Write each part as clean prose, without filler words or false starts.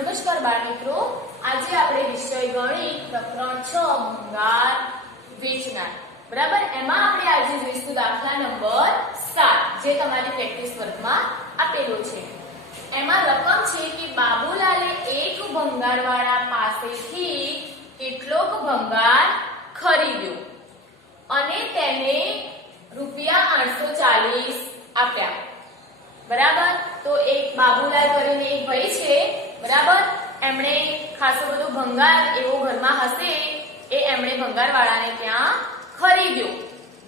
નમસ્કાર બાળ મિત્રો, આજે આપણે વિષય ગણિત પ્રકરણ 6 ભંગાર વેચનાર બરાબર એમાં આપણે આજે જોઈશું દાખલા નંબર 7 જે તમારી પ્રેક્ટિસ વર્ગમાં આપેલો છે। એમાં રકમ છે કે બાબુલાલે એક ભંગારવાળા પાસેથી કેટલોક ભંગાર ખરીદ્યો અને તેને ₹840 આપ્યા બરાબર। તો એક બાબુલાલ કરીને એક ભાઈ છે બરાબર, એમણે ખાસો બધો ભંગાર એવો ઘરમાં હશે એ એમણે ભંગારવાળાને ત્યાં ખરીદ્યો,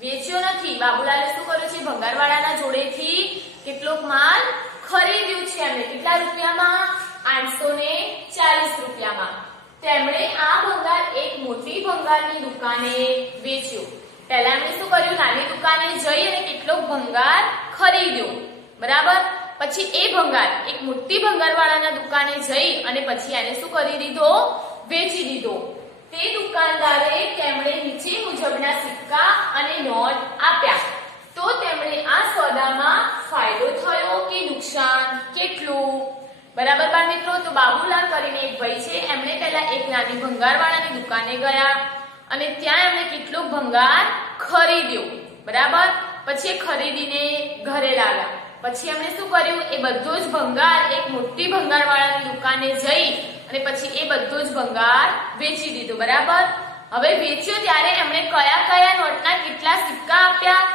વેચ્યો નથી। બાબુલાલે શું કર્યું છે? ભંગારવાળાના જોડેથી કેટલોક માલ ખરીદ્યું છે એમણે। કેટલા રૂપિયામાં? 840 રૂપિયામાં। તેમણે આ ભંગાર એક મોટી ભંગારની દુકાને વેચ્યો। પહેલા એમણે શું કર્યું? નાની દુકાને જઈ અને કેટલોક ભંગાર ખરીદ્યો બરાબર। પછી એ ભંગાર એક મોટી ભંગારવાળાના દુકાને જઈ અને પછી એને શું કરી દીધો? વેચી દીધો। તે દુકાનદારે તેમણે નીચે મુજબના સિક્કા અને નોટ આપ્યા। તો તેમણે આ સોદામાં ફાયદો થયો કે નુકસાન? કેટલું? બરાબર બાળ મિત્રો। તો બાબુલાલ કરીને એક ભાઈ છે, એમણે પહેલા એક નાની ભંગારવાળાની દુકાને ગયા અને ત્યાં એમણે કેટલોક ભંગાર ખરીદ્યો બરાબર। પછી ખરીદીને ઘરે લાવ્યા। પછી એમણે શું કર્યું? એ બધો જ ભંગાર એક મોટી ભંગારવાળાની દુકાને જઈ અને પછી એ બધો જ ભંગાર વેચી દીધો બરાબર। હવે વેચ્યો ત્યારે એમણે કયા કયા નોટના કેટલા સિક્કા આપ્યા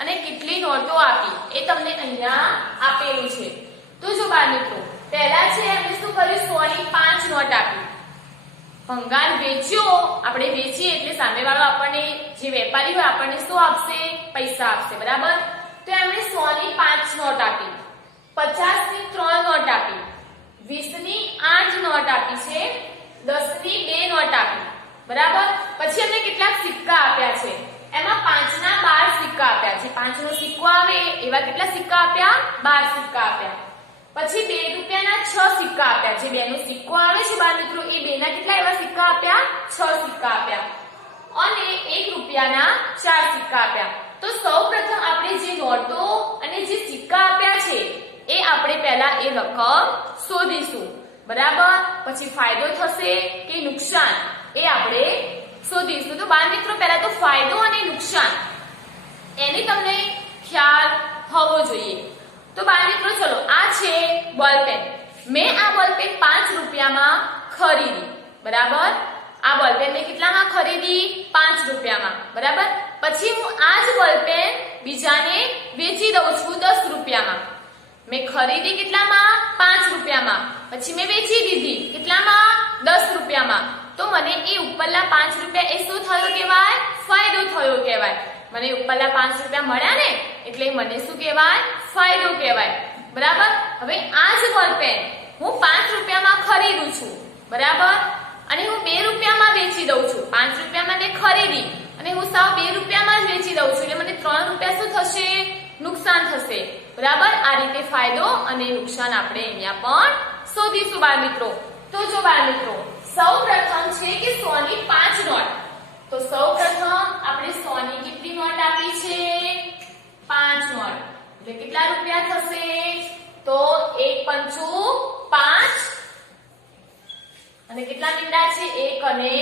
અને કેટલી નોટો આપી એ તમને અહીંયા આપેલું છે। તો જો બાળ મિત્રો, પહેલા છે એમણે શું કર્યું? 100 ની 5 નોટ આપી। ભંગાર વેચ્યો, આપણે વેચીએ એટલે સામેવાળો આપણને જે વેપારી હોય આપણને શું આપશે? પૈસા આપશે બરાબર। તો એમણે 100 ની 5 નોટ આપી, 50 ની 3 નોટ આપી, 20 ની 8 નોટ આપી છે, 10 ની 2 નોટ આપી બરાબર। પછી એમને કેટલાક સિક્કા આપ્યા છે, એમાં 5 ના 12 સિક્કા આપ્યા છે। 5 નો સિક્કો આવે એવા કેટલા સિક્કા આપ્યા? 12 સિક્કા આપ્યા। પછી 2 રૂપિયાના 6 સિક્કા આપ્યા। જે 2 નો સિક્કો આવે છે બાળ મિત્રો, એ 2 ના કેટલા એવા સિક્કા આપ્યા? 6 સિક્કા આપ્યા। અને 1 રૂપિયાના 4 સિક્કા આપ્યા। તો સૌપ્રથમ આપણે જે નોટો અને જે સિક્કા આપ્યા છે એ આપણે પહેલા એ રકમ શોધીશું બરાબર। પછી ફાયદો થશે કે નુકસાન એ આપણે શોધીશું। તો બાળ મિત્રો, પહેલા તો ફાયદો અને નુકસાન એની તમને ખ્યાલ હોવો જોઈએ। તો બાળ મિત્રો ચલો, આ છે બોલપેન। મેં આ બોલપેન 5 રૂપિયામાં ખરીદી બરાબર। આ બોલપેન મેં કેટલામાં ખરીદી? 5 રૂપિયામાં બરાબર। પછી હું આ જ બોલપેન બીજાને વેચી દઉં છું 10 રૂપિયામાં। મેં ખરીદી કેટલામાં? 5 રૂપિયામાં। પછી મેં વેચી દીધી કેટલામાં? 10 રૂપિયામાં। તો મને એ ઉપરના 5 રૂપિયા એ શું થયો કહેવાય? ફાયદો થયો કહેવાય। મને ઉપરના 5 રૂપિયા મળ્યા ને એટલે મને શું કહેવાય? ફાયદો કહેવાય બરાબર। હવે આ જ બોલપેન હું 5 રૂપિયામાં ખરીદું છું બરાબર, અને હું 2 રૂપિયામાં વેચી દઉં છું। 5 રૂપિયામાં મેં ખરીદી અને હું સાવ 2 રૂપિયામાં જ વેચી દઉં છું એટલે મને 3 રૂપિયા શું થશે? નુકસાન થશે બરાબર। આ રીતે ફાયદો અને નુકસાન આપણે અહીંયા પણ શોધીશું બાળ મિત્રો। તો જો બાળ મિત્રો, સૌપ્રથમ છે કે 100 ની 5 નોટ। તો સૌપ્રથમ આપણે 100 ની કેટલી નોટ આપી છે? 5 નોટ એટલે કેટલા રૂપિયા થશે? તો 1 પંચું 5 અને કેટલા મીંડા છે? 1 અને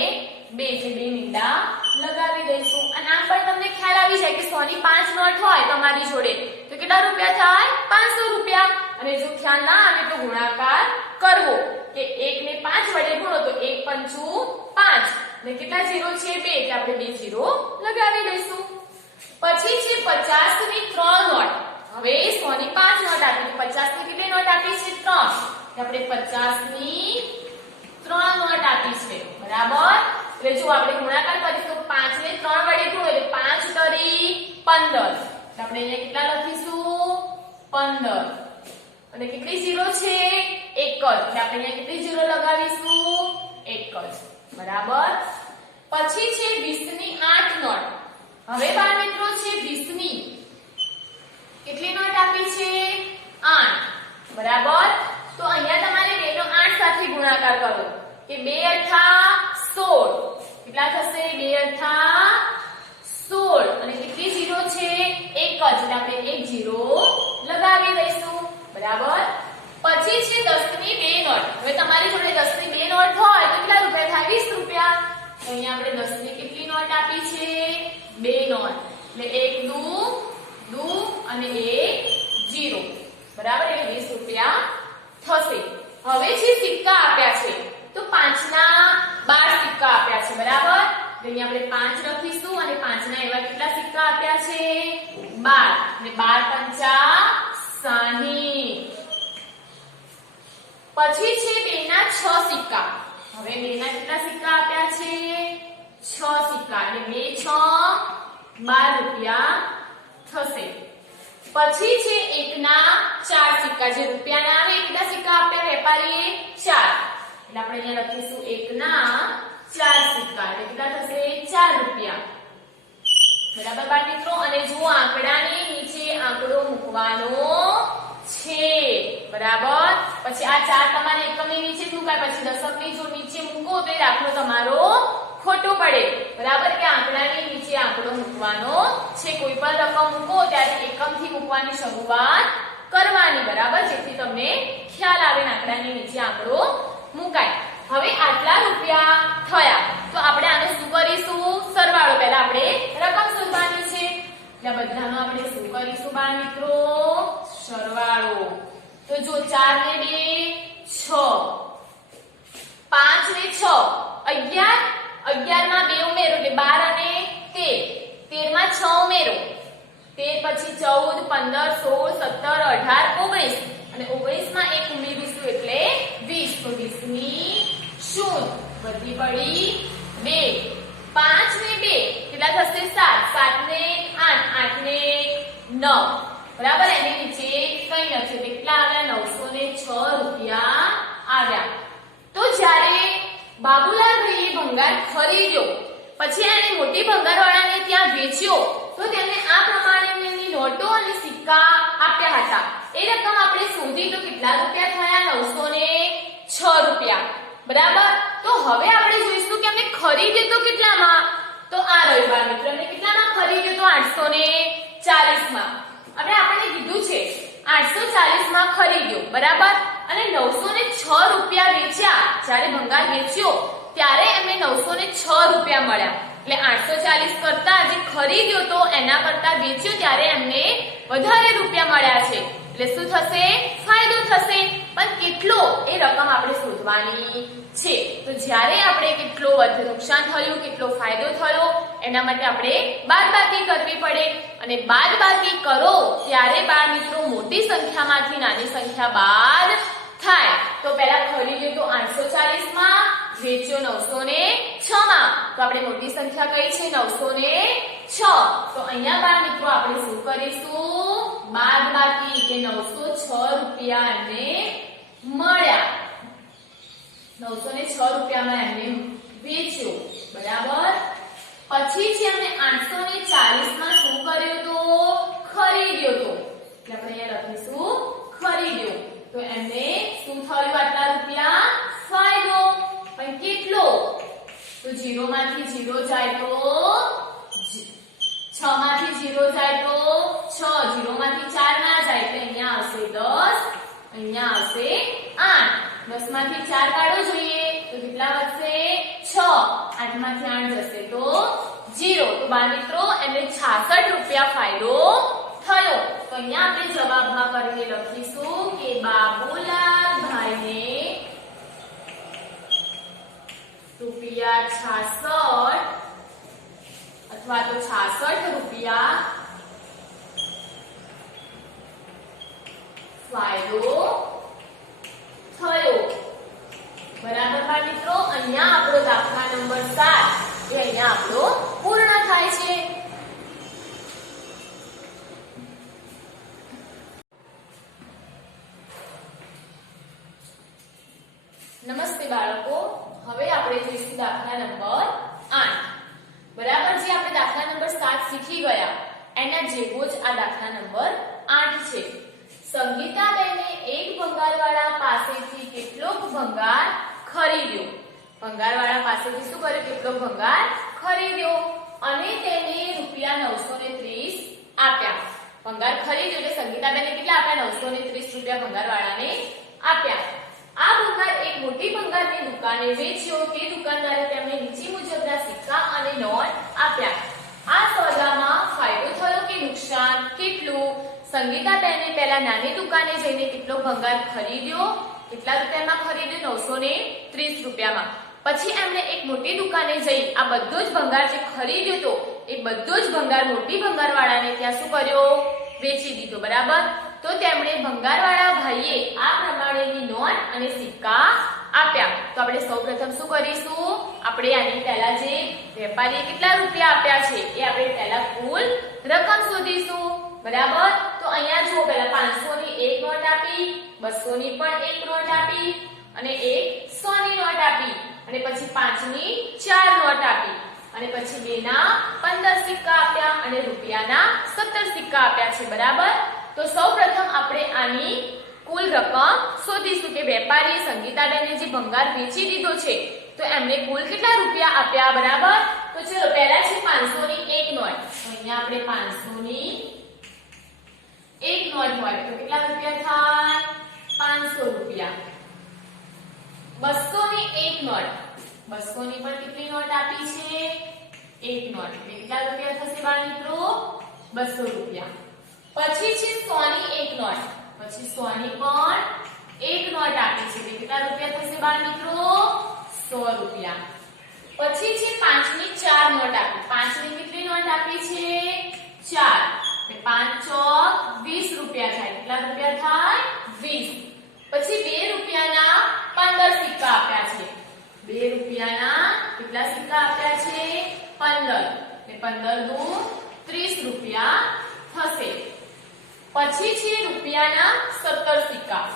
2 જે 2 મીંડા લગાવી દઈશું। અને આમ પણ તમને ખ્યાલ આવી જાય કે 100 ની 5 નોટ હોય તમારી જોડે તો કેટલા રૂપિયા થાય? 500 રૂપિયા। અને જો ખ્યાલ ના આવે તો ગુણાકાર કરવો કે 1 ને 5 વડે ગુણો તો 1 પંચું 5 અને કેટલા ઝીરો છે? 2 એટલે આપણે 2 ઝીરો લગાવી દઈશું। પછી છે 50 ની 3 નોટ। હવે 100 ની 5 નોટ આપી, 50 ની કેટલી નોટ આપી છે? 3 આપણે 50 ની 3 નોટ આપી છે બરાબર। એટલે જો આપણે ગુણાકાર કરીશું 5 ને 3 વડે ગુણો એટલે 5 તરી 15 એટલે આપણે અહીંયા કેટલા લખીશું? 15 અને કેટલી ઝીરો છે? 1 જ એટલે આપણે અહીંયા કેટલી ઝીરો લગાવીશું? 1 જ બરાબર। પછી છે 20 ની 8 નોટ। હવે બાળ મિત્રો છે 20 ની કેટલી નોટ આપી છે? 8 બરાબર। તો અહીંયા તમારે 2 નો 8 સાથે ગુણાકાર કરો કે 2 અઠા 16 કેટલા થશે? 2 અઠા 16 અને કેટલી ઝીરો છે? 1 જ એટલે આપણે 1 ઝીરો લગાવી દઈશું બરાબર। પછી છે 10 ની 2 નોટ। હવે તમારી અને 1 0, બરાબર, એટલે 20 રૂપિયા થશે. હવે જે સિક્કા આપ્યા છે તો 5 ના 12 સિક્કા આપ્યા છે, બરાબર. અહીંયા આપણે 5 લખીશું અને 5 ના એવા કેટલા સિક્કા આપ્યા છે? 12 અને 12 પંચા 60. પછી છે 2 ના 6 સિક્કા. હવે 2 ના કેટલા સિક્કા આપ્યા છે? 6 સિક્કા, એટલે 2 6 12 રૂપિયા થશે. પછી છે 1 ના 4 સિક્કા, જે રૂપિયાના આવે કેટલા સિક્કા આપ્યા વેપારીએ? 4. એટલે આપણે અહીંયા લખીશું 1 ના 4 સિક્કા, એટલે કેટલા થશે? 4 રૂપિયા, બરાબર બાળ મિત્રો. અને જો આંકડાની નીચે આંકડો મૂકવાનો છે, બરાબર. પછી આ 4 તમારે એકમની નીચે મૂકાય, પછી દશકની જો નીચે મૂકો તો એ દાખલો તમારો ખોટો પડે, બરાબર. કે આંકડાની નીચે આંકડો મૂકવાનો છે. કોઈ પણ રકમ મૂકો ત્યારે એકમથી મૂકવાની શરૂઆત કરવાની, બરાબર, જેથી તમને ખ્યાલ આવે આંકડાની નીચે આંકડો મુકાય. હવે આટલા રૂપિયા થયા તો આપણે આને શું કરીશું? સરવાળો. પહેલા આપણે રકમ શોધવાની છે, એટલે બધાનો આપણે શું કરીશું બાળ મિત્રો? સરવાળો. તો જો 4 ને 2 6, 5 ને 6 11, 11 માં 2 ઉમેરો એટલે 12 અને 13, 13 માં 6 ઉમેરો 13, પછી 14 15 16 17 18 19 અને 19 માં 1 ઉમેરીશું એટલે 20. તો 20 ની શૂન્ય વધી પડી 2. 5 ને 2 કેટલા થશે? 7, 7 ને 8, 8 ને 9, બરાબર. એની નીચે કઈ નથી, કેટલા આવ્યા? 906 રૂપિયા આવ્યા. તો જ્યારે બાબુલાલ ભાઈએ ભંગાર ખરીદ્યો, પછી આને મોટી ભંગારવાળાને ત્યાં વેચ્યો, તો તેમને આ પ્રમાણેની નોટો અને સિક્કા આપ્યા હતા. એ રકમ આપણે શોધી તો કેટલા રૂપિયા થયા? 906 રૂપિયા, બરાબર. તો હવે આપણે જોઈશું કે અમે ખરીદ્યો તો કેટલામાં? તો આ રવિવાર મિત્રો અમે કેટલામાં ખરીદ્યો? તો 840 માં. હવે આપણને કીધું છે 840 માં ખરીદ્યો, બરાબર. અને 906 રૂપિયા વેચ્યા. જ્યારે ભંગાર વેચ્યો ત્યારે એમને 906 રૂપિયા મળ્યા. એટલે 840 કરતા જે ખરીદ્યો તો એના કરતા વેચ્યો ત્યારે એમને વધારે રૂપિયા મળ્યા છે. એટલે શું થશે? ફાયદો થશે. પણ કેટલો એ રકમ આપણે શોધવાની છે. તો જ્યારે આપણે કેટલો નુકસાન થયું, કેટલો ફાયદો થયો, એના માટે આપણે બાદબાકી કરવી પડે. અને બાદબાકી કરો ત્યારે બાળ મિત્રો મોટી સંખ્યામાંથી નાની સંખ્યા બાદ થાય. તો પહેલા ખરીદ્યો તો 840 માં, વેચ્યો 906 માં. તો આપણે મોટી સંખ્યા કઈ છે? 906. તો અહીંયા બાળ મિત્રો આપણે શું કરીશું? બાદબાકી, કે 906 રૂપિયા એમને મળ્યા. 906 રૂપિયામાં એમને વેચ્યો, બરાબર. પછી છે અમે 840 માં શું કર્યું? તો ખરીદ્યો તો. એટલે આપણે અહીંયા લખીશું ખરીદ્યો. તો એમને શું થયું? આટલા રૂપિયા ફાયદો. પણ કેટલો? તો 0 માંથી 0 જાય તો 6 માંથી 0 જાય તો 6, 0 માંથી 4 ના જાય એટલે અહીંયા આવશે 10, અહીંયા આવશે 8. 10 માંથી 4 કાઢો જોઈએ તો કેટલા વધશે? 6. 8 માંથી 8 જશે તો 0. તો બાળ મિત્રો એમને 66 રૂપિયા ફાયદો થયો. તો અહીંયા આપણે જવાબમાં કરીને લખીશું કે બાબુલાલ ભાઈને રૂપિયા 66 અથવા તો 66 રૂપિયા ફાયદો થયો, બરાબર બાળ મિત્રો. અહીંયા આપણો દાખલા નંબર 7 એ અહીંયા આપણો પૂર્ણ થાય છે. નમસ્તે બાળકો, હવે આપણે જોઈશું દાખલા નંબર 8. બરાબર. જે આપણે દાખલા નંબર 7 શીખી ગયા એના જેવો જ આ દાખલા નંબર 8 છે. સંગીતાબેને એક ભંગારવાળા પાસેથી કેટલોક ભંગાર ખરીદ્યો. ભંગારવાળા પાસેથી શું કર્યું? કેટલોક ભંગાર ખરીદ્યો અને તેને રૂપિયા 930 આપ્યા. ભંગાર ખરીદ્યો એટલે સંગીતાબેને કેટલા આપ્યા? 930 રૂપિયા ભંગારવાળાને આપ્યા. આ ભંગાર એક મોટી ભંગારની દુકાને વેચ્યો. તે દુકાનદારે તેમને નીચે મુજબના સિક્કા અને નોટ આપ્યા. આ સોદામાં ફાયદો થયો કે નુકસાન? કેટલું? સંગીતાબેને પહેલા નાની દુકાને જઈને કેટલો ભંગાર ખરીદ્યો? કેટલા રૂપિયામાં ખરીદ્યો? 930 રૂપિયામાં. પછી એમણે એક મોટી દુકાને જઈ આ બધો જ ભંગાર જે ખરીદ્યો તો એ બધો જ ભંગાર મોટી ભંગારવાળાને ત્યાં શું કર્યો? વેચી દીધો. બરાબર. તો તેમણે ભંગારવાળા ભાઈએ આ પ્રમાણેની નોટ અને સિક્કા આપ્યા. તો આપણે સૌપ્રથમ શું કરીશું? આપણે આની પહેલા જે વેપારીએ કેટલા રૂપિયા આપ્યા છે એ આપણે પહેલા કુલ રકમ શોધીશું. બરાબર. તો અહીંયા જુઓ, પહેલા 500 ની એક નોટ આપી, 200 ની પણ એક નોટ આપી અને એક 100 ની નોટ આપી અને પછી 5 ની 4 નોટ આપી અને પછી 2 ના 15 સિક્કા આપ્યા અને રૂપિયાના 17 સિક્કા આપ્યા છે. બરાબર. તો સૌપ્રથમ આપણે આની કુલ રકમ શોધીશું કે વેપારીએ સંગીતાબેનને જે ભંગાર વેચી દીધો છે તો એમને કુલ કેટલા રૂપિયા આપ્યા. બરાબર. તો ચલો પહેલા છે 500 ની એક નોટ. તો અહીંયા આપણે 500 ની એક નોટ હોય તો કેટલા રૂપિયા થાય? 500 રૂપિયા. 200 ની એક નોટ, 200 ની પણ કેટલી નોટ આપી છે? એક નોટ. એટલે કેટલા રૂપિયા થશે બાળ મિત્રો? 200 રૂપિયા. પછી છે 100 ની એક નોટ, પછી 100 ની પણ એક નોટ આપી છે. કેટલા રૂપિયા થશે બાળ મિત્રો? 100 રૂપિયા. પછી છે 5 ની 4 નોટ આપી. 5 ની કેટલી નોટ આપી છે? 4. એટલે 5 ચોક 20 રૂપિયા થાય. કેટલા રૂપિયા થાય? 20. પછી 2 રૂપિયાના 15 સિક્કા આપ્યા છે. 2 રૂપિયાના કેટલા સિક્કા આપ્યા છે? 15. એટલે 15 દુ 30 રૂપિયા થશે. પછી છે રૂપિયાના 17 સિક્કા.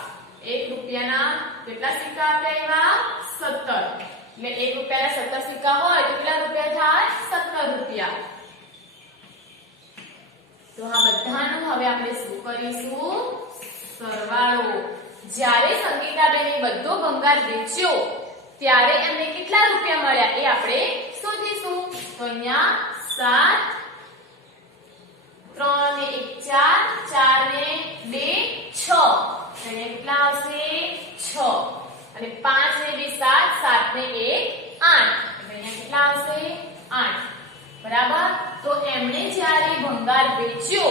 1 રૂપિયાના કેટલા સિક્કા આપ્યા? 17. એટલે 1 રૂપિયાના 17 સિક્કા હોય તો કેટલા રૂપિયા થાય? 17 રૂપિયા. તો આ બધાનું હવે આપણે શું કરીશું? સરવાળો. જ્યારે સંગીતાબેને બધો ભંગાર વેચ્યો ત્યારે એમને કેટલા રૂપિયા મળ્યા એ આપણે શોધીશું. તો અહીંયા 7, 3 ને 1 4, 4 ને 2 6. અને કેટલા આવશે? 6. અને 5 ને 2 7, 7 ને 1 8. એટલે અહીંયા કેટલા આવશે? 8. બરાબર. તો એમણે જ્યારે ભંગાર વેચ્યો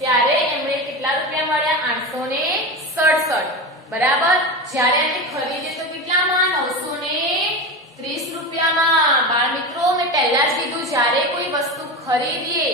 ત્યારે એમણે કેટલા રૂપિયા મળ્યા? 867. બરાબર. જ્યારે એમણે ખરીદ્યો તો કેટલામાં? 930 રૂપિયામાં. બાળ મિત્રો, મેં પહેલા જ કીધું જ્યારે કોઈ વસ્તુ ખરીદીએ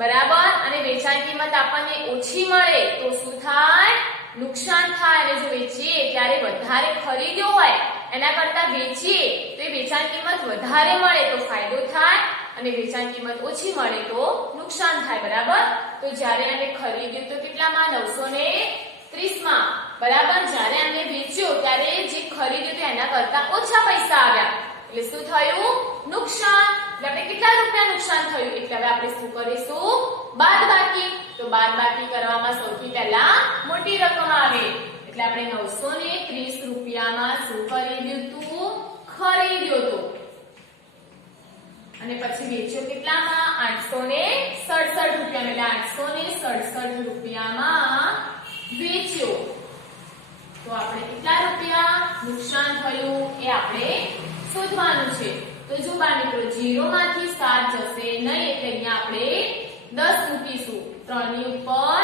બરાબર અને વેચાણ કિંમત આપણને ઓછી મળે તો શું થાય? નુકસાન થાય. અને જો વેચીએ ત્યારે વધારે ખરીદ્યો હોય એના કરતા વેચીએ તો એ વેચાણ કિંમત વધારે મળે તો ફાયદો થાય અને વેચાણ કિંમત ઓછી મળે તો નુકસાન થાય. બરાબર. તો જ્યારે એને ખરીદ્યું તો કેટલામાં? 930 માં. બરાબર. જ્યારે એમને વેચ્યો ત્યારે જે ખરીદ્યું તો એના કરતા ઓછા પૈસા આવ્યા એટલે શું થયું? નુકસાન. એટલે આપણે કેટલા રૂપિયા નુકસાન થયું? એટલે હવે આપણે શું કરીશું? બાદબાકી. તો બાદબાકી કરવામાં સૌથી પહેલા મોટી રકમ આવે. એટલે આપણે 930 રૂપિયામાં શું ખરીદ્યું તું? ખરીદ્યો તો. અને પછી વેચ્યો કેટલામાં? 867 રૂપિયામાં. એટલે 867 રૂપિયામાં વેચ્યો. તો આપણે કેટલા રૂપિયા નુકસાન થયું એ આપણે શોધવાનું છે. તો જો બાળ મિત્રો 0 માંથી 7 જશે નહીં એટલે અહીંયા આપણે 10 મૂકીશું. 3 ની ઉપર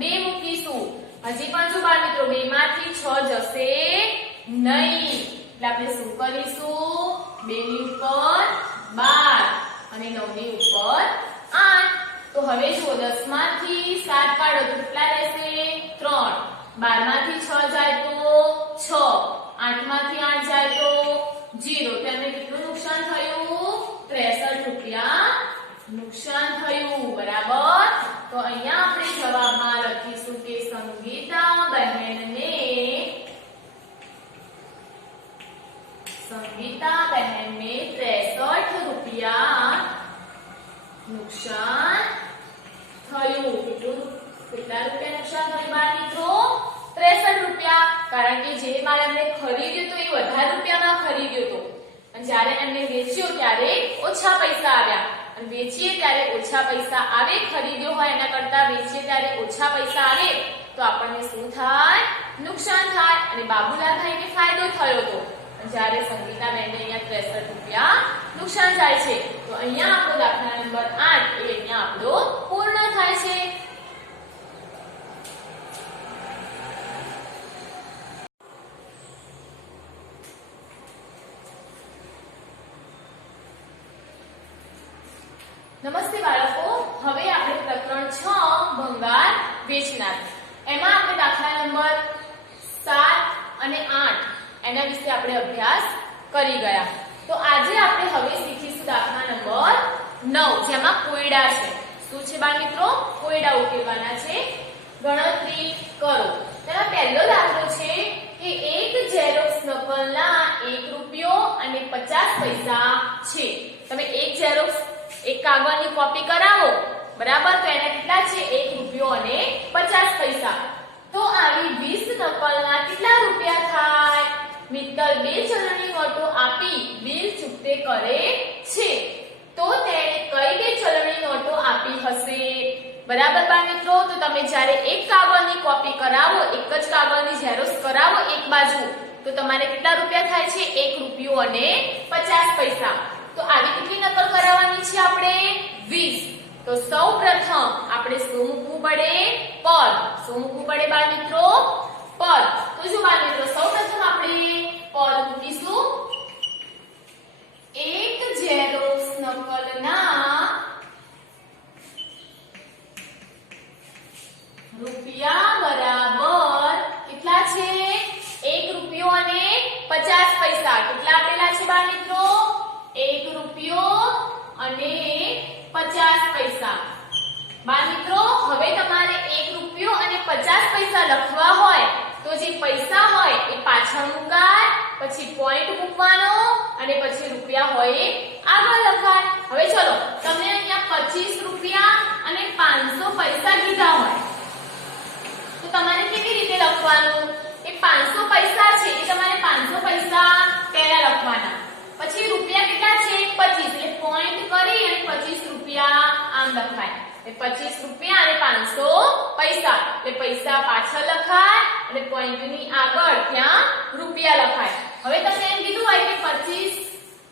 2 મૂકીશું. હજી પણ જો બાળ મિત્રો 2 માંથી 6 જશે નહીં એટલે આપણે શું કરીશું? 2 ની ઉપર 12 અને 9 ની ઉપર 8. તો હવે જો 10 માંથી 7 કાઢો તો કેટલા રહેશે? 3. 12 માંથી 6 જાય તો 6. 8 માંથી 8 જાય તો 0. તેમને કેટલું નુકસાન થયું? 63 રૂપિયા નુકસાન થયું. બરાબર. તો અહીંયા આપણે જવાબમાં લખીશું કે સંગીતા બહેનને 63 રૂપિયા નુકસાન થયું. કેટલા રૂપિયા નુકસાન થયું બાળ મિત્રો? 63 રૂપિયા. કારણ કે જે માલ એમને ખરીદ્યો તો એ વધારે રૂપિયામાં ખરીદ્યો તો અને જ્યારે એમને વેચ્યો ત્યારે ઓછા પૈસા આવ્યા. અને વેચીએ ત્યારે ઓછા પૈસા આવે. ખરીદ્યો હોય એના કરતા વેચીએ ત્યારે ઓછા પૈસા આવે તો આપણને શું થાય? નુકસાન થાય. અને બાબુલાલ ભાઈને ફાયદો થયો તો. જ્યારે સંગીતાબેનને અહીંયા 63 રૂપિયા નુકસાન જાય છે. તો અહીંયા આપણો દાખલા નંબર 8 એ અહીંયા આપણો પૂર્ણ થાય છે. નમસ્તે બાળકો, હવે આપણે પ્રકરણ 6 ભંગાર વેચનાર એમાં આપણે દાખલા નંબર 7 અને 8 એના વિશે આપણે અભ્યાસ કરી ગયા. તો આજે આપણે હવે શીખીશું દાખલા નંબર 9 જેમાં કોયડા છે. શું છે બાળ મિત્રો? કોયડા ઉકેલવાના છે. ગણતરી કરો. તેમાં પહેલો દાખલો છે કે એક ઝેરોક્સ નકલના 1 રૂપિયો અને 50 પૈસા છે. તમે એક ઝેરોક્સ એક કાગળની કોપી કરાવો, બરાબર, તો એના કેટલા છે? 1 રૂપિયો અને 50 પૈસા. તો આવી 20 નકલના કેટલા રૂપિયા થાય? મિત્તલ 2 ચલણી નોટો આપી બિલ ચૂકતે કરે છે. તો તેણે કઈ 2 ચલણી નોટો આપી હશે? બરાબર બાળ મિત્રો, તો તમે જ્યારે એક કાગળની કોપી કરાવો, એક જ કાગળની ઝેરોક્સ કરાવો એક બાજુ, તો તમારે કેટલા રૂપિયા થાય છે? 1 રૂપિયો અને 50 પૈસા. તો આવી કેટલી નકલ કરાવવાની છે આપણે? 20. તો સૌપ્રથમ આપણે શું મૂકવું પડે? પદ. શું મૂકવું પડે બાળ મિત્રો? પદ. તો જો બાળ મિત્રો, સૌપ્રથમ આપણે પદ મૂકીશું. એક ઝેરોક્સ નકલના રૂપિયા બરાબર કેટલા છે? 1 રૂપિયો અને 50 પૈસા. કેટલા આપેલા છે બાળ મિત્રો? 1 રૂપિયો અને 50 પૈસા. બાળ મિત્રો, હવે તમારે 1 રૂપિયો અને 50 પૈસા લખવા હોય તો જે પૈસા હોય એ પાછળ મુકાય, પછી પોઈન્ટ મૂકવાનો અને પછી રૂપિયા હોય એ આગળ લખાય. હવે ચલો, તમને અહીંયા 25 રૂપિયા અને 500 પૈસા કીધા હોય તો તમારે કેવી રીતે લખવાનું? એ 500 પૈસા છે એ તમારે 500 પૈસા પહેલા લખવાના. પછી રૂપિયા કેટલા છે? 25. એટલે પોઈન્ટ કરી અને 25 રૂપિયા આમ લખાય. એટલે 25 રૂપિયા અને 500 પૈસા. એટલે પૈસા પાછળ લખાય અને પોઈન્ટની આગળ ત્યાં રૂપિયા લખાય. હવે તમને એમ કીધું હોય કે 25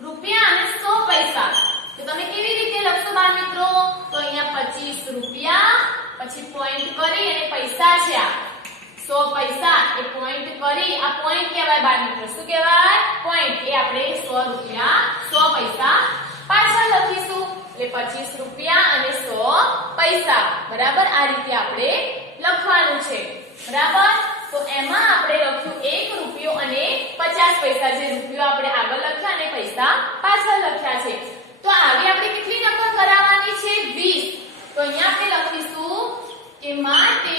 રૂપિયા અને 100 પૈસા, તો તમે કેવી રીતે લખશો બાળ મિત્રો? તો અહીંયા 25 રૂપિયા, પછી પોઈન્ટ કરી અને પૈસા છે આ 100 પૈસા, એ પોઈન્ટ કરી, આ પોઈન્ટ કહેવાય બાળ મિત્રો. શું કહેવાય? પોઈન્ટ. એ આપણે 100 રૂપિયા 100 પૈસા પાછળ લખીશું. એટલે 25 રૂપિયા અને 100 પૈસા. બરાબર, આ રીતે આપણે લખવાનું છે. બરાબર, તો એમાં આપણે લખ્યું 1 રૂપિયો અને 50 પૈસા. જે રૂપિયો આપણે આગળ લખ્યા અને પૈસા પાછળ લખ્યા છે. તો આવી આપણે કેટલી નકલ કરાવવાની છે? 20. તો અહીંયા આપણે લખીશું કે માટે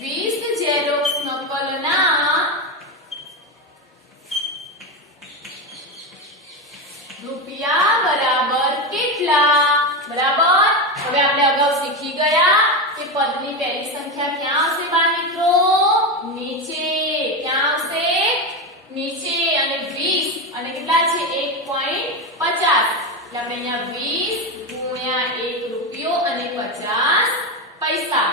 20 ઝેરોક્સ નકલના રૂપિયા બરાબર કેટલા? બરાબર, હવે આપણે અગાઉ શીખી ગયા કે પદની પહેલી સંખ્યા ક્યાં આવશે બાળ મિત્રો? નીચે. ક્યાં આવશે? નીચે. અને 20 અને કેટલા છે? 1.50. એટલે આપણે અહીંયા 20 ગુણ્યા 1 રૂપિયો અને 50 પૈસા.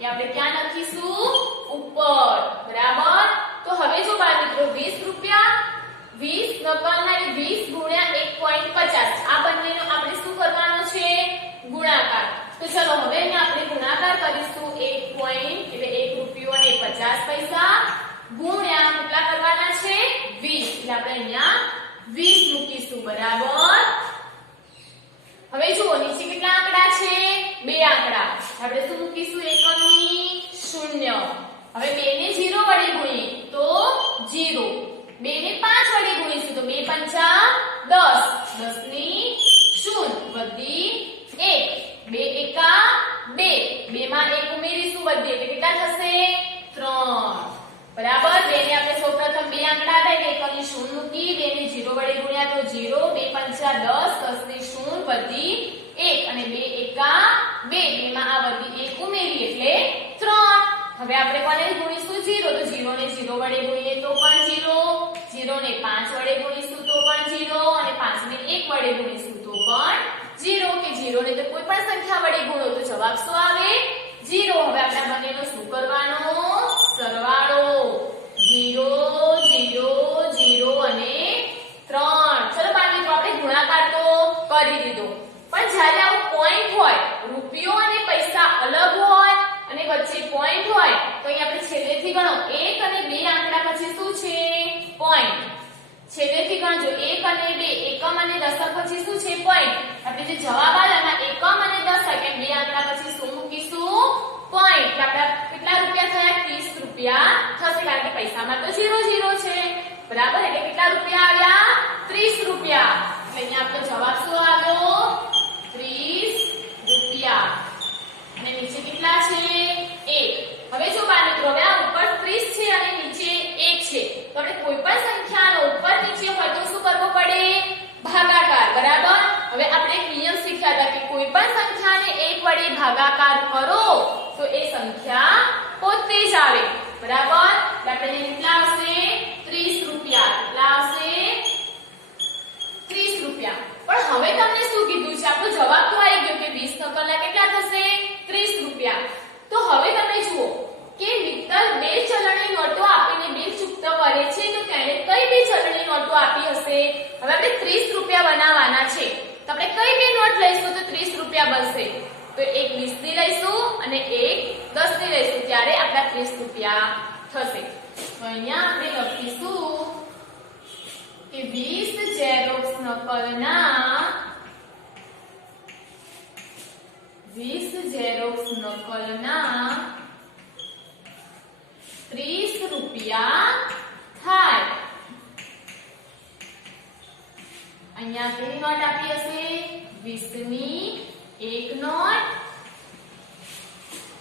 એ આપણે ક્યાં લખીશું? ઉપર. બરાબર, તો હવે જો બાળ મિત્રો 20 રૂપિયા 20 નકલના 20 ગુણ્યા 1.50, આ બંનેનો આપણે શું કરવાનો છે? ગુણાકાર. તો ચલો હવે અહીંયા આપણે ગુણાકાર કરીશું. 1 રૂપિયો અને 50 પૈસા ગુણ્યા કેટલા કરવાના છે? 20. એટલે આપણે અહીંયા 20 મૂકીશું. બરાબર, હવે જુઓ નીચે કેટલા આંકડા છે? 2 આંકડા. આપણે શું મૂકીશું? એકમની 0. હવે 2 ને 0 વડે ગુણીએ તો 0. 2 ને 5 વડે ગુણીશું તો 2 પંચા 10. 10 ની 0 વધી 1. 2 એકા 2. 2 માં 1 ઉમેરીશું વધી એટલે કેટલા થશે? 3. બરાબર, 2 ને આપણે સૌપ્રથમ 2 આંકડા હતા એટલે એકમની 0 મૂકી, 2 ને 0 વડે ગુણ્યા તો 0. 2 પંચા 10. 10 ની 0 વધી 1 અને 2 એકા 2. 2 માં આ વધી 1 ઉમેરી એટલે 3. હવે આપણે કોને ગુણીશું? 0. તો 0 ને 0 વડે ગુણીએ તો પણ 0. 0 ને 5 વડે ગુણીશું તો પણ 0 અને 5 ને 1 વડે ગુણીશું તો પણ 0. કે 0 ને તો કોઈ પણ સંખ્યા વડે ગુણો તો જવાબ શું આવે? 0. હવે આપણે બંનેનો શું કરવાનો? સરવાળો. 0 0 0 અને 3. ચલો બાળ મિત્રો, આપણે ગુણાકાર તો કરી દીધો, પણ જ્યારે આવું પોઈન્ટ હોય, રૂપિયો અને પૈસા અલગ હોય અને વચ્ચે પોઈન્ટ હોય તો અહીં આપણે છેલ્લેથી ગણો 1 અને 2 આંકડા પછી શું છે? પોઈન્ટ. છેદેથી ગણજો 1 અને 2 એકમ અને દશક પછી શું છે પોઈન્ટ આપણે જે જવાબ આવે એમાં એકમ અને દશક એમ બે આંકડા પછી શું મૂકીશું પોઈન્ટ આપણે કેટલા રૂપિયા થયા 30 રૂપિયા થશે કારણ કે પૈસામાં તો 0 છે બરાબર એટલે કેટલા રૂપિયા આવ્યા 30 રૂપિયા એટલે અહીંયા આપણો જવાબ શું આવ્યો 30 રૂપિયા અને નીચે કેટલા છે 1 હવે જો બાળ મિત્રો હવે આ ઉપર 30 છે અને નીચે 1 છે તો આપણે કોઈ પણ સંખ્યાનો ઉપર નીચે હોય તો શું કરવો પડે ભાગાકાર બરાબર હવે આપણે એક નિયમ શીખ્યા હતા કે કોઈ પણ સંખ્યાને 1 વડે ભાગાકાર કરો તો એ સંખ્યા પોતે જ આવે બરાબર એટલે આપણે કેટલા આવશે 30 રૂપિયા કેટલા આવશે 30 રૂપિયા પણ હવે તમને શું કીધું છે આપણો જવાબ તો આવી ગયો કે 20 નકલના કેટલા થશે 30 રૂપિયા તો હવે તમે જુઓ કે મિત્તલ બે ચલણી નોટો આપીને બિલ ચૂકતો કરે છે તો તેણે કઈ બે ચલણી નોટો આપી હશે હવે આપણે 30 રૂપિયા બનાવવાના છે તો આપણે કઈ બે નોટ લઈશું તો 30 રૂપિયા બનશે તો એક 20 ની લઈશું અને એક 10 ની લઈશું ત્યારે આપણા 30 રૂપિયા થશે તો અહીંયા આપણે લખીશું કે 20 ઝેરોક્સ નકલના 30 રૂપિયા થાય અહીંયા કેવી નોટ આપી હશે 20 ની એક નોટ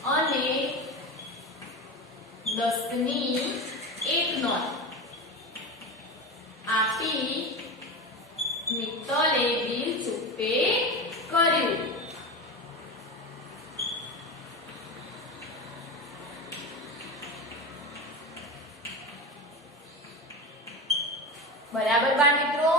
અને 10 ની એક નોટ આપી મિત્તલે બિલ ચૂકતે કર્યું બરાબર બાળ મિત્રો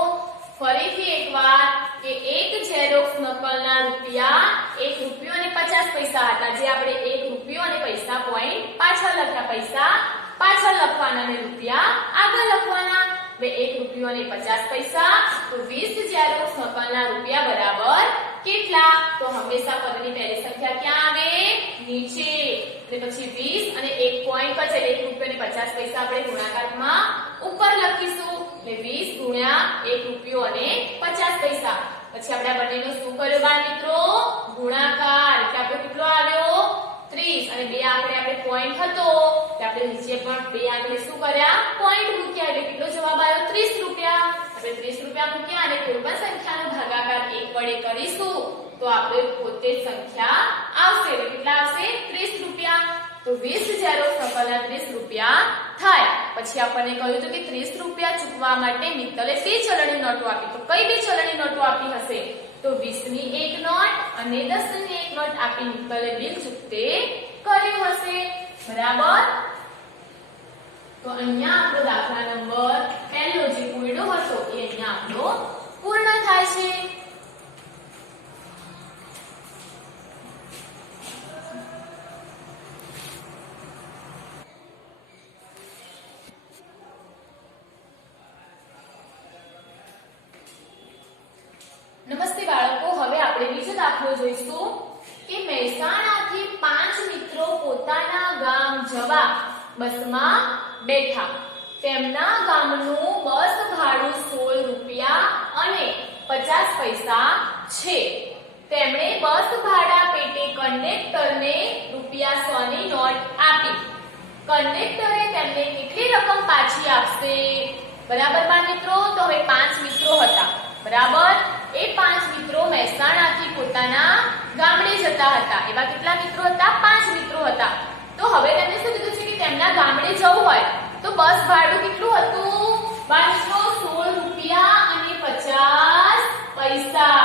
ફરીથી એકવાર કે એક ઝેરોક્સ નકલના રૂપિયા 1 રૂપિયો અને 50 પૈસા હતા જે આપણે 1 રૂપિયો અને પૈસા પોઈન્ટ પાછળ લખ્યા પૈસા પાછળ લખવાના અને રૂપિયા આગળ લખવાના હવે 1 રૂપિયો અને 50 પૈસા તો 20 ઝેરોક્સ નકલના રૂપિયા બરાબર કેટલા તો હંમેશા પદની પહેલી સંખ્યા ક્યાં આવે નીચે એટલે પછી 20 અને 1 પોઈન્ટ બચે 1 રૂપિયો અને 50 પૈસા આપણે ગુણાકારમાં ઉપર લખીશું એટલે 20 ગુણ્યા 1 રૂપિયો અને 50 પૈસા પછી આપણે આ બંનેનો શું કર્યો બાળ મિત્રો ગુણાકાર એટલે આપણો કેટલો આવ્યો 30 અને બે આંકડે આપણે પોઈન્ટ હતો એટલે આપણે નીચે પણ બે આંકડે શું કર્યા પોઈન્ટ મૂક્યા એટલે કેટલો જવાબ આવ્યો 30 રૂપિયા આપણે 30 રૂપિયા મૂક્યા અને કોઈ પણ સંખ્યાનો ભાગાકાર 1 વડે કરીશું તો આપણે પોતે જ સંખ્યા આવશે એટલે કેટલા આવશે 30 રૂપિયા તો 20 ઝેરોક્સ નકલના 30 રૂપિયા થાય પછી આપણને કહ્યું હતું કે 30 રૂપિયા ચૂકવવા માટે મિત્તલે બે ચલણી નોટો આપી તો કઈ બે ચલણી નોટો આપી હશે તો 20 ની એક નોટ અને 10 ની એક નોટ આપી મિત્તલે બિલ ચૂકતે કર્યું હશે બરાબર તો અહીંયા આપણો દાખલા નંબર પહેલો જે પૂર્ણ હતો એ અહીંયા આપણો પૂર્ણ થાય છે નમસ્તે બાળકો હવે આપણે બીજો દાખલો જોઈશું કે મહેસાણાથી 5 મિત્રો પોતાના ગામ જવા બસમાં બેઠા તેમના ગામનું બસ ભાડું 16 રૂપિયા અને 50 પૈસા છે તેમણે બસ ભાડા પેટે કંડક્ટરને રૂપિયા 100 ની નોટ આપી કંડક્ટરે તેમને કેટલી રકમ પાછી આપશે બરાબર બાળ મિત્રો તો હવે 5 મિત્રો હતા બરાબર એ 5 મિત્રો મહેસાણાથી પોતાના ગામડે જતા હતા એવા કેટલા મિત્રો હતા 5 મિત્રો હતા તો હવે તેમને શું કીધું છે કે તેમના ગામડે જવું હોય તો બસ ભાડું કેટલું હતું બાળ મિત્રો 16 રૂપિયા અને 50 પૈસા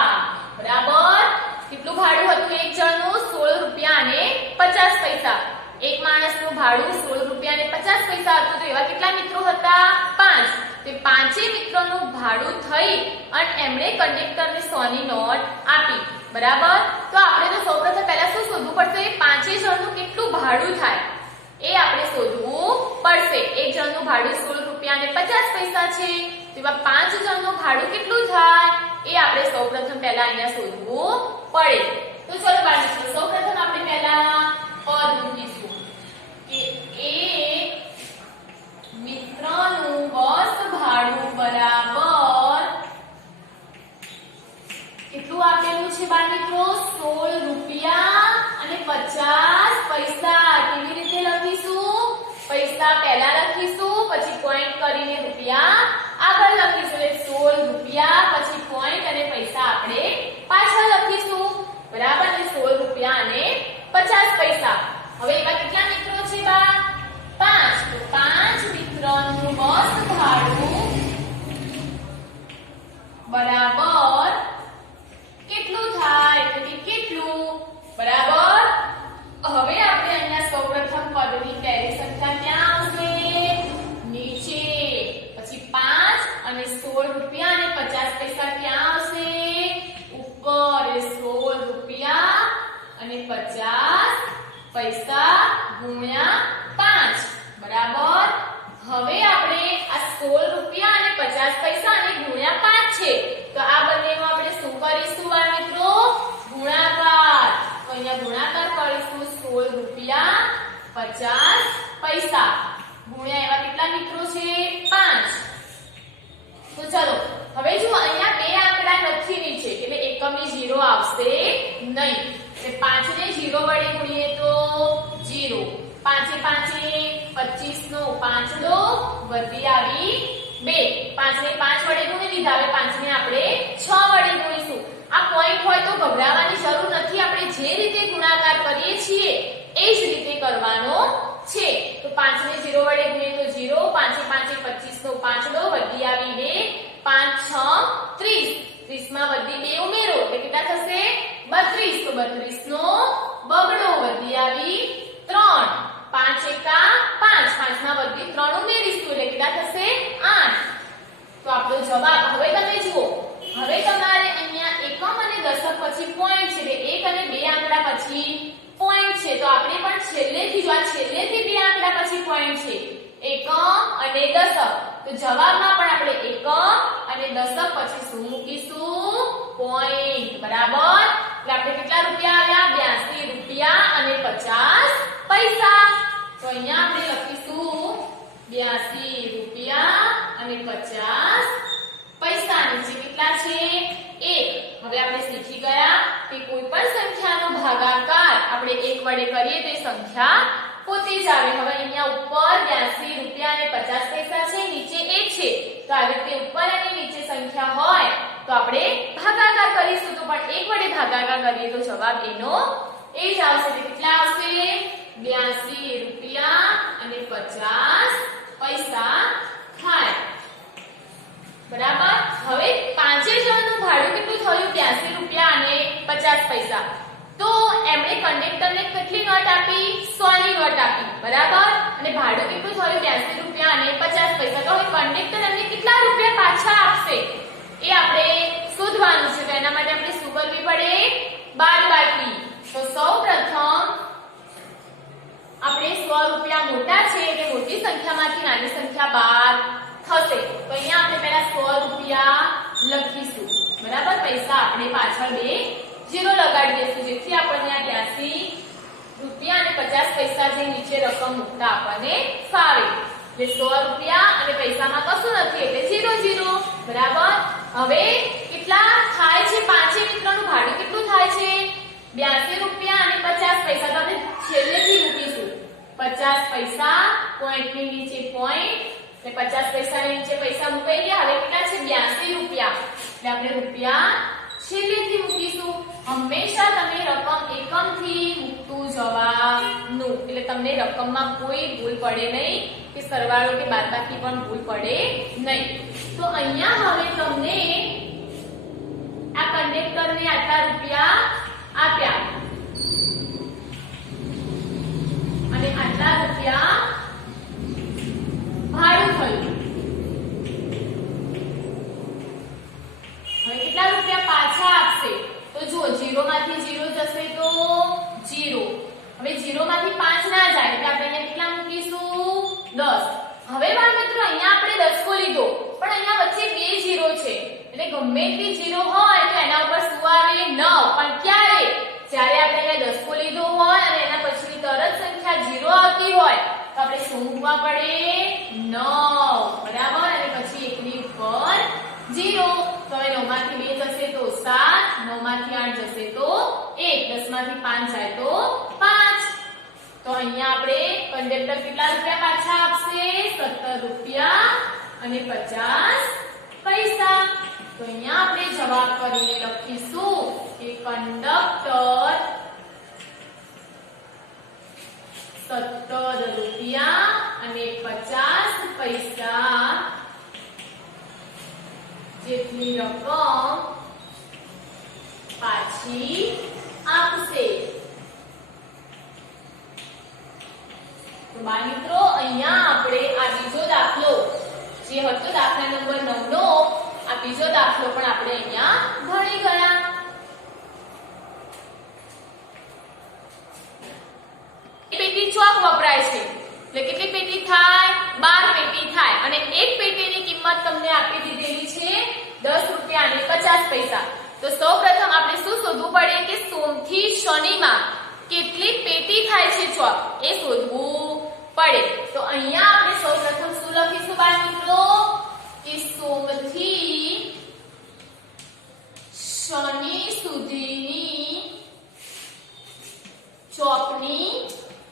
બરાબર કેટલું ભાડું હતું એક જણનું 16 રૂપિયા અને 50 પૈસા એક માણસનું ભાડું 16 રૂપિયા અને 50 પૈસા હતું તો એવા કેટલા મિત્રો હતા 5 તે પાંચે મિત્રોનું ભાડું થઈ અને એમણે કંડક્ટરને 100 ની નોટ આપી બરાબર તો આપણે તો સૌપ્રથમ પહેલા શું શોધવું પડશે પાંચે જણનું કેટલું ભાડું થાય એ આપણે શોધવું પડશે એક જણનું ભાડું 16 રૂપિયા અને 50 પૈસા છે તો એવા 5 જણનું ભાડું કેટલું થાય એ આપણે સૌપ્રથમ પહેલા અહીંયા શોધવું પડે તો ચલો બાળકો સૌપ્રથમ આપણે પહેલા પદ મૂકીશું કે એક મિત્રનું બસ ભાડું બરાબર પૈસા પહેલા લખીશું, પછી પોઈન્ટ કરીને રૂપિયા આગળ લખીશું. એટલે 16 રૂપિયા, પછી પોઈન્ટ અને પૈસા આપણે પાછળ લખીશું. બરાબર. ને 16 રૂપિયા અને 50 પૈસા. હવે એવા કેટલા મિત્રો છે બા? 5. તો 5 મિત્રોનું બસ ભાડું બરાબર કેટલું થાય? એટલે કે કેટલું? બરાબર. હવે આપણે અહીંયા સૌપ્રથમ પદની પહેલી સંખ્યા ક્યાં આવશે? નીચે. પછી 5 અને 16 રૂપિયા અને 50 પૈસા ક્યાં આવશે? ઉપર. 16 રૂપિયા અને 50 પૈસા ગુણ્યા 5. બરાબર. હવે આપણે આ 16 રૂપિયા અને 50 પૈસા અને ગુણ્યા 5 છે. તો આ બંનેનો આપણે શું કરીશું આ મિત્રો? ગુણાકાર. તો અહીંયા ગુણાકાર કરીશું. 16 રૂપિયા 50 પૈસા ગુણ્યા એવા કેટલા મિત્રો છે? 5. તો ચલો હવે જો અહીંયા બે આંકડા નથી નીચે એટલે એકમની 0 આવશે નહીં. એટલે 5 ને 0 વડે ગુણીએ તો 0. 5 એ 25 નો પાંચડો વધી આવી 2. 5 ને 5 વડે ગુણી લીધા. હવે 5 ને આપણે 6 વડે ગુણીશું. આ પોઈન્ટ હોય તો ગભરાવાની જરૂર નથી. આપણે જે રીતે ગુણાકાર કરીએ છીએ એ જ રીતે કરવાનો છે. તો 5 ને 0 વડે ગુણીએ તો 0. 5 એ 25 નો પાંચડો વધી આવી 2. 5 6 30. 30 માં વધી 2 ઉમેરો એટલે કેટલા થશે? 32. તો 32 નો બગડો વધી આવી 3. 5 એકા 5. 5 માં વધી 3 ઉમેરીશું એટલે કેટલા થશે? 8. તો આપણો જવાબ હવે તમે જુઓ. હવે તમારે અહીંયા એકમ અને દશક પછી પોઈન્ટ છે. એટલે 1 અને 2 આંકડા પછી પોઈન્ટ છે. તો આપણે પણ છેલ્લેથી જો આ છેલ્લેથી 2 આંકડા પછી પોઈન્ટ છે. એકમ અને દશક. તો જવાબમાં પણ આપણે એકમ અને દશક પછી શું મૂકીશું? પોઈન્ટ. બરાબર. એટલે આપણે કેટલા રૂપિયા આવ્યા? 82 રૂપિયા અને 50 પૈસા. તો અહીંયા આપણે લખીશું 82 રૂપિયા અને 50 પૈસા. નીચે કેટલા છે? 1. હવે આપણે શીખી ગયા કે કોઈ પણ સંખ્યાનો ભાગાકાર આપણે 1 વડે કરીએ તો એ સંખ્યા પોતે જ આવે. હવે અહીંયા ઉપર 82 રૂપિયા અને 50 પૈસા છે, નીચે 1 છે. તો આવી રીતે ઉપર અને નીચે સંખ્યા હોય તો આપણે ભાગાકાર કરીશું. તો પણ 1 વડે ભાગાકાર કરીએ તો જવાબ એનો એ જ આવશે. કેટલા આવશે? 82 રૂપિયા અને 50 પૈસા થાય. બરાબર. હવે 5 જણનું ભાડું કેટલું થયું? 82 રૂપિયા અને 50 પૈસા. તો એમણે કંડક્ટરને કેટલી નોટ આપી? 100 ની નોટ આપી. બરાબર. અને ભાડું કેટલું થયું? 82 રૂપિયા અને 50 પૈસા. તો હવે કંડક્ટર એમને કેટલા રૂપિયા પાછા આપશે એ આપણે શોધવાનું છે. તો એના માટે આપણે શું કરવી પડે? બાદબાકી. તો સૌપ્રથમ આપણે 100 રૂપિયા મોટા છે એટલે મોટી સંખ્યામાંથી નાની સંખ્યા બાદ થશે. તો અહીંયા આપણે પહેલા 100 રૂપિયા લખીશું. બરાબર. પૈસા આપણે પાછળ 2 0 લગાડી દઈશું જેથી આપણને આ 82 રૂપિયા અને 50 પૈસા જે નીચે રકમ મૂકતા આપણને ફાવે. એટલે 100 રૂપિયા અને પૈસામાં કશું નથી એટલે 0 0. બરાબર. હવે કેટલા થાય છે? 5 મિત્રોનું ભાડું કેટલું થાય છે? 82 રૂપિયા અને 50 પૈસા. તો આપણે છેલ્લેથી મૂકીશું 50 પૈસા. પોઈન્ટની નીચે પોઈન્ટ એટલે 50 પૈસાની નીચે પૈસા મુકાઈ ગયા. હવે કેટલા છે? 82 રૂપિયા. એટલે આપણે રૂપિયા છેલ્લેથી મૂકીશું. હંમેશા તમે રકમ એકમથી મૂકતું જવાનું એટલે તમને રકમમાં કોઈ ભૂલ પડે નહીં કે સરવાળો કે બાદબાકી પણ ભૂલ પડે નહીં. તો અહીંયા હવે તમને આ કંડક્ટરને આટલા રૂપિયા આપ્યા અને આટલા રૂપિયા ભાડું થયું. હવે કેટલા રૂપિયા પાછા આપશે? તો જુઓ 0 માંથી 0 જશે તો 0. હવે 0 માંથી 5 ના જાય એટલે આપણે અહીંયા કેટલા મૂકીશું? 10. હવે બાળ મિત્રો અહીંયા આપણે દસકો લીધો પણ અહીંયા વચ્ચે 2 0 છે એટલે ગમે એટલી 0 હોય તો એના ઉપર શું આવે? 9. પણ ક્યારે? જ્યારે આપણે અહીંયા દસકો લીધો હોય અને એના પછી તરત સંખ્યા 0 આવતી હોય તો આપણે શું મૂકવા પડે? 9. બરાબર. અને પછી 1 ની ઉપર 0. તો હવે 9 માંથી 2 જશે તો 7. 9 માંથી 8 જશે તો 1. 10 માંથી 5 જાય તો 5. તો તો અહીંયા આપણે કંડક્ટર કેટલા રૂપિયા પાછા આપશે? 17 રૂપિયા અને 50 પૈસા. તો અહીંયા આપણે જવાબ કરીને લખીશું કે કંડક્ટર 17 રૂપિયા અને 50 પૈસા જેટલી રકમ પાછી આપશે. તો બાળ મિત્રો અહીંયા આપણે આ બીજો દાખલો જે હતો દાખલા નંબર 9 નો આ બીજો દાખલો પણ આપણે અહીંયા ભણી ગયા. પેટી ચોક વપરાય છે એટલે કેટલી પેટી થાય? 12 પેટી થાય અને એક પેટીની કિંમત તમને આપી દીધેલી છે 10 રૂપિયા અને 50 પૈસા. તો સૌપ્રથમ આપણે શું શોધવું પડે કે સોમ થી શનિમાં કેટલી પેટી થાય છે ચોક એ શોધવું પડે. તો અહીંયા આપણે સૌપ્રથમ શું લખીશું બાળ મિત્રો કે સોમથી શનિ સુધીની ચોકની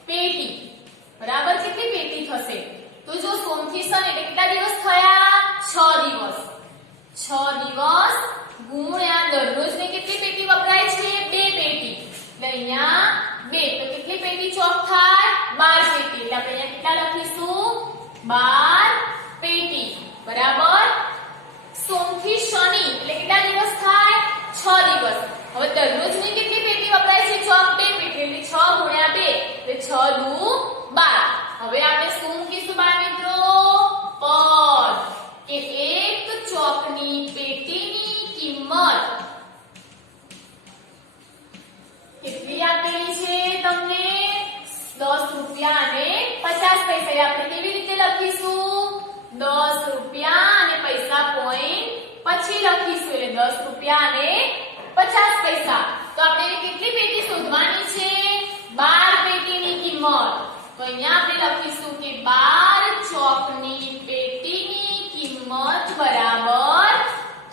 પેટી બરાબર કેટલી પેટી થશે? તો જો સોમથી શનિ એટલે કેટલા દિવસ થયા? 6 દિવસ. 6 દિવસ ગુણ્યા દરરોજને કેટલી પેટી વપરાય છે? 2 પેટી. એટલે અહીંયા 2 તો કેટલી પેટી ચોક થાય? 12 પેટી. એટલે આપણે અહીંયા કેટલા લખીશું? 12 પેટી બરાબર. સોમથી શનિ એટલે કેટલા દિવસ થાય? 6 દિવસ. હવે દરરોજની કેટલી પેટી વપરાય છે? ચોક 2 પેટી એટલે 6 ગુણ્યા 2 એટલે 6 દુ 12. હવે આપણે શું મૂકીશું બાળ મિત્રો? પદ કે એક ચોકની પેટીની કિંમત કેટલી આપેલી છે તમને? 10 રૂપિયા અને 50 પૈસા. આપણે કેવી રીતે લખીશું? 10 રૂપિયા અને પૈસા પોઈન્ટ પછી લખીશું એટલે 10 રૂપિયા અને 50 પૈસા. તો આપણે કેટલી પેટી શોધવાની છે? 12 પેટીની કિંમત. તો અહીંયા આપણે લખીશું કે 12 ચોકની પેટીની કિંમત બરાબર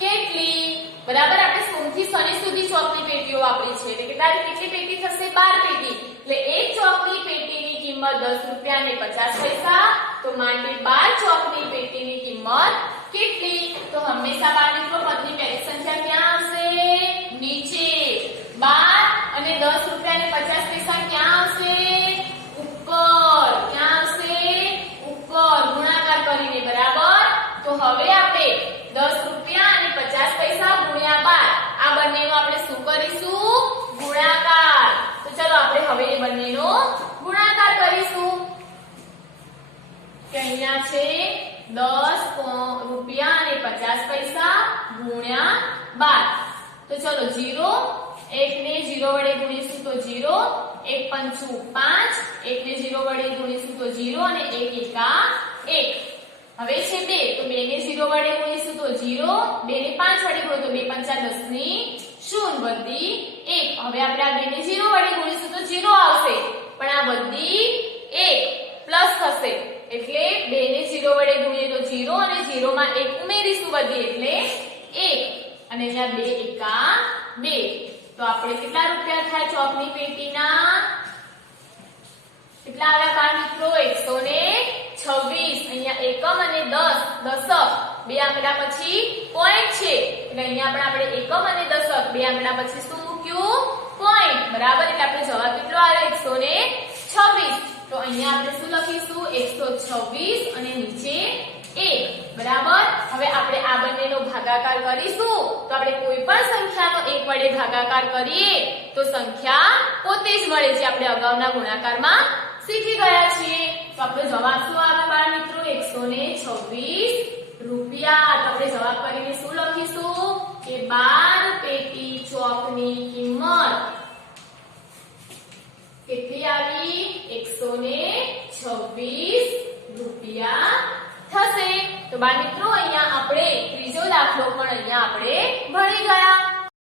કેટલી? બરાબર આપણે સોમથી શનિ સુધી ચોકની પેટીઓ વાપરી છે એટલે કેટલી પેટી થશે? 12 પેટી. એટલે એક ચોકની પેટીની કિંમત 10 રૂપિયા અને 50 પૈસા. તો માટે 12 ચોકની પેટીની કિંમત કેટલી? તો હંમેશા બાળ મિત્રો પદની પહેલી સંખ્યા ક્યાં આવશે? નીચે. 12 અને 10 રૂપિયા અને 50 પૈસા ક્યાં આવશે? ઉપર. ક્યાં આવશે? ઉપર ગુણાકાર કરીને બરાબર. તો હવે આપણે 10 રૂપિયા અને 50 પૈસા ગુણ્યા 12 આ બંનેનો આપણે શું કરીશું? ગુણાકાર. તો ચલો આપણે હવે એ બંનેનો ગુણાકાર કરીશું. કે અહીંયા છે 10 રૂપિયા અને 50 પૈસા ગુણ્યા 12. તો ચલો 0 1 ને 0 વડે ગુણીશું તો 0 1 પંચું 5 1 ને 0 વડે ગુણીશું તો 0 અને 1 એકા 1. હવે છે 2 તો 2 ને 0 વડે ગુણીશું તો 0 2 ને 5 વડે ગુણો તો 2 પંચા 10 ની 0 બધી 1. હવે આપણે આ 2 ને 0 વડે ગુણીશું તો 0 આવશે પણ આ બધી 1 પ્લસ થશે એટલે 2 ને 0 વડે ગુણીએ તો 0 અને 0 માં 1 ઉમેરીશું બધી એટલે 1 અને અહીંયા 2 એકા 2. તો આપણે કેટલા રૂપિયા થાય ચોકની પેટીના? કેટલા આવ્યા બાળ મિત્રો? 126. અહીંયા એકમ અને 10 દશક બે આંકડા પછી પોઈન્ટ છે એટલે અહીંયા આપણે એકમ અને દશક બે આંકડા પછી શું મૂક્યું? પોઈન્ટ. બરાબર. એટલે આપણે જવાબ કેટલો આવ્યો? 126. તો અહીંયા આપણે શું લખીશું? 126 અને નીચે 1. બરાબર. હવે આપણે આ બંનેનો ભાગાકાર કરીશું તો આપણે કોઈ પણ સંખ્યાનો 1 વડે ભાગાકાર કરીએ તો સંખ્યા પોતે જ મળે છે. આપણે અગાઉના ગુણાકારમાં શીખી ગયા છીએ. તો આપણો જવાબ શું આવે બાળ મિત્રો? 126 રૂપિયા. તો આપણે જવાબ કરીને શું લખીશું કે 12 પેટી ચોકની કિંમત કેટલી આવી? 126 રૂપિયા થશે. તો બાળ મિત્રો અહીંયા આપણે ત્રીજો દાખલો પણ અહીંયા આપણે ભણી ગયા.